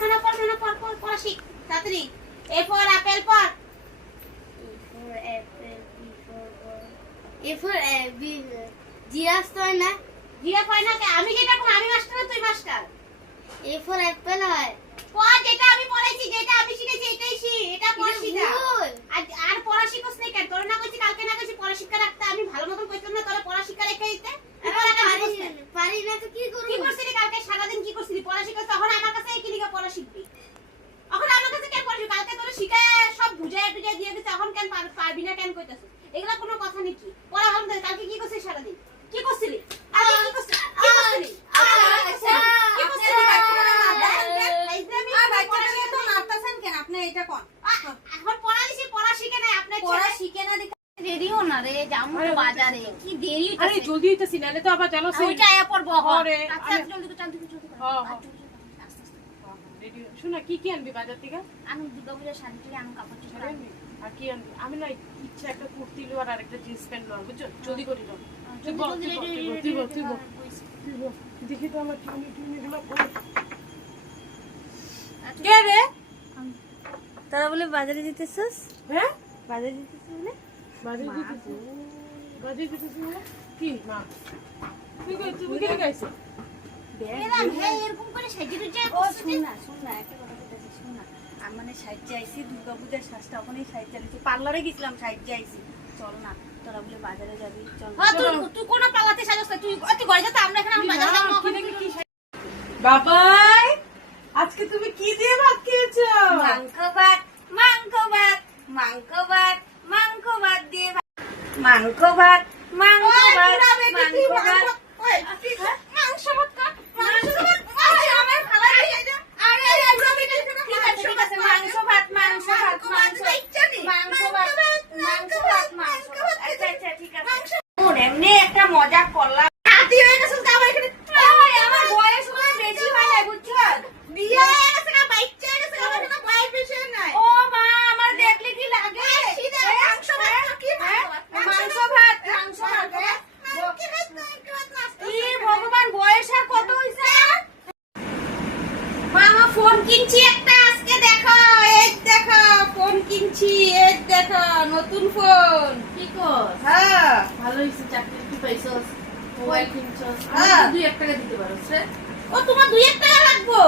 পড়া শিখ তাড়াতাড়ি। A for apple পড়। A for B. জিরাফ তো হয় না? জিরাফ হয় না কে? আমি যেটা কোন আমি মাস্টার না তুই মাস্টার? A for apple হয়। পড় যেটা আমি পড়াইছি, যেটা আমি শিখেছি এটাই শিখ। এটা পড়ছি না। আর পড়া শিখছ না কেন? তোর না কইছি কালকে না কইছি পড়া শিক্ষা রাখতে, আমি ভালো মতন কইতাম না তোরে পড়া শিক্ষা রেখে দিতে। পারি না তো কি করব? কি করছিলি কালকে সারা দিন কি করছিলি? পড়া শিখছ তখন আমার কাছে কি লিখে পড়া শিখবি? এখন আমার কাছে কেন পড়াবি? কালকে তোরে শিখায় সব বুঝায় টুজায় দিয়ে দিতে, এখন কেন পারবি না কেন কইতাছিস? এগুলা কোনো কথা নাকি? পড়া হল না কালকে কি করছিস সারা দিন? কি করছিলি? আগে কি করছিস? কি করছিলি? কি করছিলি? আপনি এটা কোন এখন পড়া দিছি, পড়া শিখে নাই আপনার পড়া ছেলে। শিখে না দেখে দেরিও না রে, যামু তো বাজারে। কি দেরি হইতাছে? আরে জলদি হইতাছি নালে তো আবার জানো সেই ওইটা আয়া পড়বো এখন। আরে, আচ্ছা আমি- জলদি তো জলদি জলদি কর। হ্যাঁ, হ্যাঁ। রেডি শোনা কি কি আনবি বাজার থেকে? আমি দুর্গাপূজার শাড়ি থেকে আমি কাপড় চোপড় আরে, আনবি। আর কি আনবি? আমি না ইচ্ছা একটা কুর্তি লো আর একটা জিন্স প্যান্ট লো, বুঝছো? জলদি করি দাও। তুই বল, তুই বল, তুই বল, তুই বল, তুই বল। দেখি তো আমার টিউনি গুলো কে রে? তারা বলে বাজারে যেতেছস? হ্যাঁ? বাজারে যেতেছস বলে? বাজার দিতেছি। বাজার দিতেছি মানে? কি মা? তুই কে গাইছিস? এলাম হে এরকম করে সাজিয়ে দিতে ও শুন না একটা কথা বলতেছি শুন না আমি মানে সাইজে আইছি দুর্গাপূজার সাজটা ওখানেই সাইজ চালিয়েছি পার্লারে গেছিলাম সাইজে আইছি চল না তোরা বলে বাজারে যাবি চল হ্যাঁ তুই কোন পালাতে সাজছ না? তুই ঘরে যা তো, আমরা এখানে বাজার যাবো। ওখানে কি বাবাই, আজকে তুমি কি দিয়ে ভাত খেয়েছো? মাংস ভাত মাংস ভাত মাংস ভাত মাংস ভাত দিয়ে মাংস ভাত মাংস ভাত মাংস ভাত মাংস ভাত কর, মাংস ভাত। আরে আমার খালা দিয়ে দে। আরে ঠিক আছে মাংস ভাত মাংস ভাত মাংস মাংস ভাত মাংস ভাত মাংস ভাত আচ্ছা আচ্ছা ঠিক আছে এমনি একটা মজা করলাম হাতি হয়ে গেছিস তো আমার এখানে। আমার বয়স কোনো বেশি হয় না বুঝছো বিয়ে হয়ে গেছে না, বাচ্চা হয়ে গেছে, আমার কোনো বয়স বেশি হয় নাই। ও মা আমার দেখলে কি লাগে সিধা মাংস ভাত কি মাংস ভাত মাংস ভাত ই ভগবান বয়স আর কত হইছে মামা ফোন কিনছি একটা আজকে, দেখো এই দেখো ফোন কিনছি, এই দেখো নতুন ফোন। কি কর? হ্যাঁ ভালো হইছে, চাকরি কি পাইছস? মোবাইল কিনছস? হ্যাঁ। আমি 2-1 টাকা দিতে পারছ রে? ও তোমার 2-1 টাকা লাগবো?